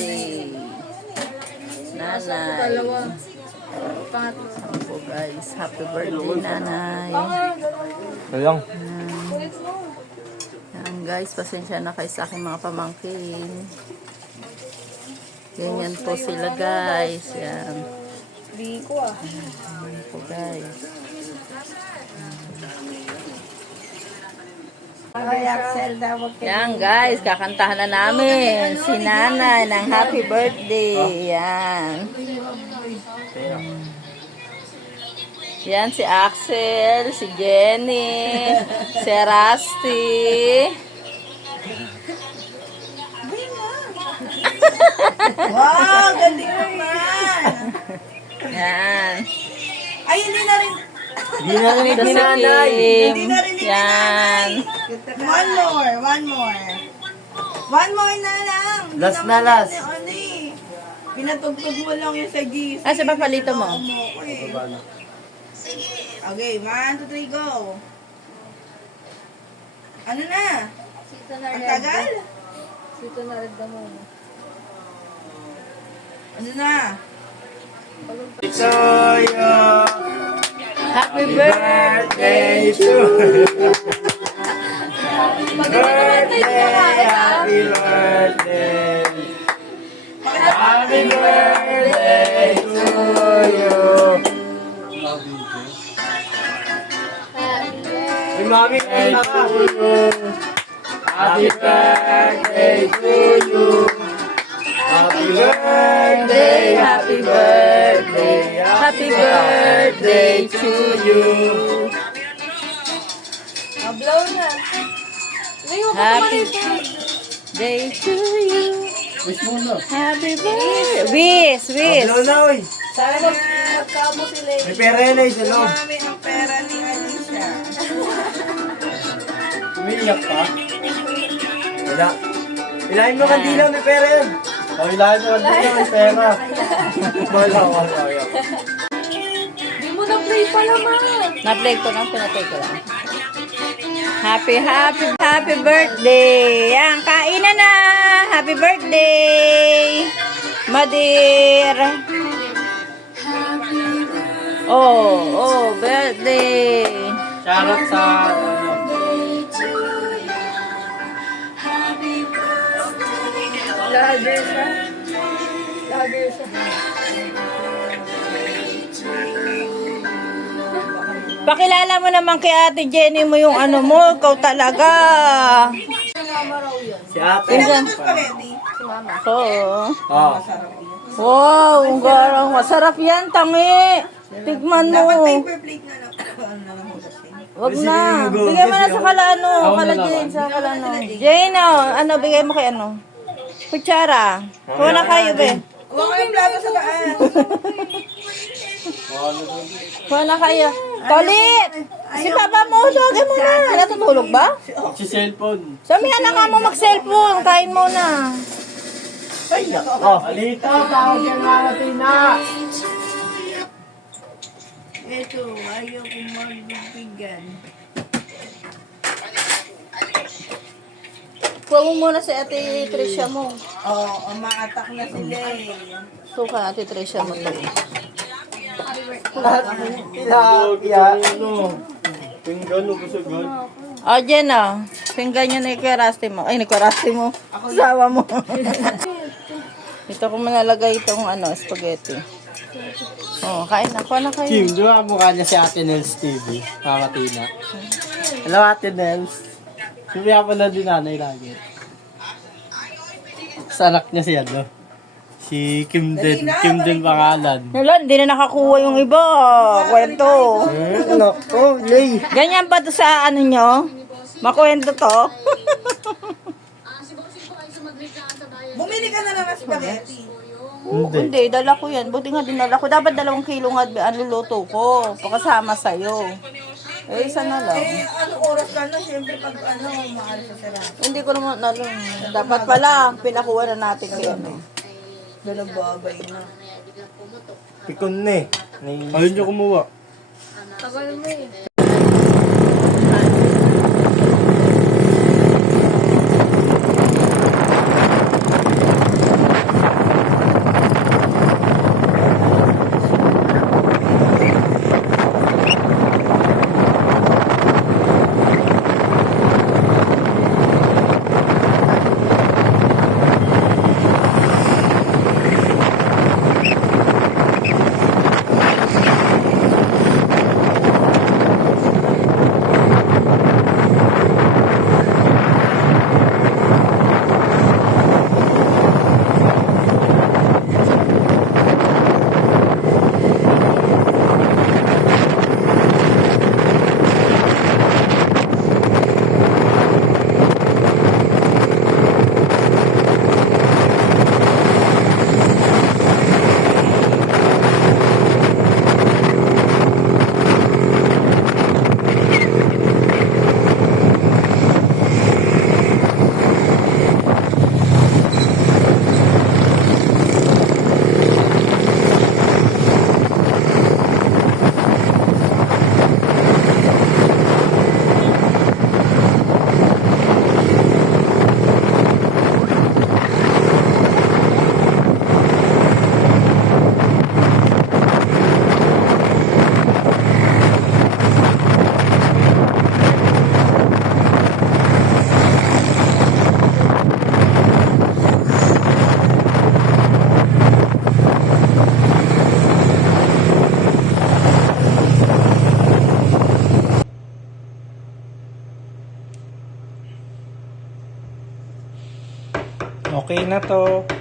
birthday. Nanay. Opo guys, happy birthday nanay. Ayan. Yan guys, pasensya na kayo sa aking mga pamangkin. Ganyan po sila guys. Yan. Yan po guys. Yan guys, kakantahan na namin si nanay ng happy birthday. Yan. Yan si Axel, si Jenny, si Rusty. Wow, galing naman. Yan. Ay, hindi na rin. Hindi na rin Ito ni si nanay. Kim. Hindi na rin ni Yan. One more. One more na lang. Hindi Last naman na last. natin, ano eh. Pinatugtog mo lang yung sa GC. Ah, sa papalito mo? Okay, 1, 2, 3, go. Ano na? Ang tagal? Sito na rin mo. Ano na? So, Happy birthday. birthday to birthday, happy birthday. Happy birthday to you. Si Mami, kanta ka. Happy birthday to you. Happy birthday, Happy birthday. Happy birthday to you. Blow na. Happy birthday to you. Wish mo na. Happy birthday. Wish, wish. Ano na, oy? Sana Magkamo sila eh. May pera yan eh, sa loob. marami ang pera ni Alicia. Umiiyak pa? Wala. Ilahin mo kandila, may pera yan. O, ilahin mo kandila, may pera. Wala. Di mo na-play pa naman. Na-play ko lang, pinatay ko lang. Happy birthday. Yan, kainan na. Happy birthday. Madir. Oh, birthday. Shoutout sa... Lager siya. Lager siya. Pakilala mo naman kay Ate Jenny mo yung ano mo. Ikaw talaga. Si ate. Pinsan. Spaghetti. Oo. Oh. Wow, ang garang. Masarap yan, tangi. Tigman Dapat mo. paper plate na lang. Ano na lang hugasin. Wag na. Bigay mo na sa kalano. Kala Jane, sa kalano. Jane, ano, bigay mo kay ano? Kutsara. Kuha na kayo, be. Huwag kayong plato sa taas. Kuha na kayo. Tolit! Si Papa mo, sogay mo na. Natutulog ba? Si cellphone. Sabi anak ka mo mag-cellphone. Kain mo na. Oh, alito. Tawag yan natin na. Ito, ayaw kong magbibigyan. Kuha mo muna si Ate Tricia mo. Oo, umaatak na sila eh. Suka, Ate Tricia mo to. Tilapia. Tingnan mo gusto gan. O, Jen, o. Pinggan nyo na ikweraste mo. Ay, ikweraste mo. Sawa mo. Ito ko manalagay itong ano, spaghetti. Oh, kain na. Kuha na kayo. Kim, di ba mukha niya si Ate Nels TV? Mama Tina. Hello, Ate Nels. Sumiya pa na din nanay lagi. Sa anak niya si ano? Si Kim din. Kim din pangalan. Wala, hindi na nakakuha yung iba. Kwento. Anak ko, Lay. Ganyan ba to sa ano nyo? Makwento to? Bumili ka na lang ng spaghetti. Hindi, dala ko yan. Buti nga dinala ko. Dapat 2 kilo nga ang luluto ko. Pakasama sa'yo. Eh, isa na lang. Eh, ano oras ka na? Siyempre pag ano, maaari sa sarap. Hindi ko naman alam. Dapat pala, pinakuha na natin kay ano. Dalababay na. Pikon na eh. Ayun niyo kumuha. Tagal mo eh. Okay na to.